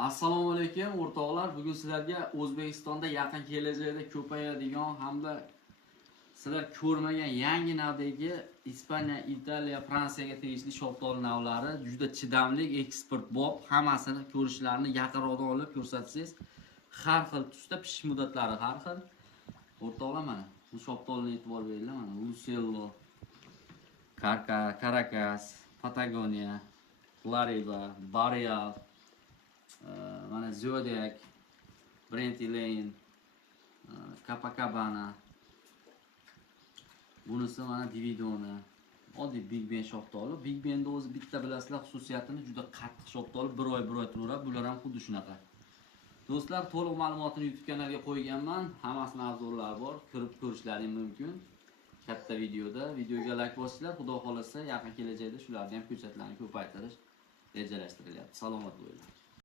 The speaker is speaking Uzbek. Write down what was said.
Assalomu alaykum o'rtoqlar. Bugun sizlarga O'zbekistonda yaqin kelajakda ko'payadigan hamda sizlar ko'rmagan yangi navdagi Ispaniya, Italiya, Fransiyaga tegishli shoptol navlari juda chidamli, eksportbop, hammasini ko'rishlarini yaqinroqdan olib ko'rsatsangiz, har xil tusda pishish muddatlari har xil. O'rtoqlar mana bu shoptolni e'tibor beringlar mana Lucello, Caracas, Patagonia, Florida, Boreal, mana Zodiac, Brent Lane, Copacabana. Bunisi mana Dividoni. Oddiy Big Ben shoptoli. Big Ben'da o'zi bitta bilasizlar xususiyatini juda qattiq shoptoli, bir oy turaveradi. Bular ham xuddi shunaqa. Do'stlar, to'liq ma'lumotni YouTube kanaliga qo'yganman. Hammasini arzonlari bor. Kirib ko'rishlaring mumkin. Katta videoda. Videoga like bosinglar. Xudo xolasa yaqin kelajakda shularni ham ko'rsatlarni ko'paytirish rejalashtirilyapti. Salomat bo'linglar.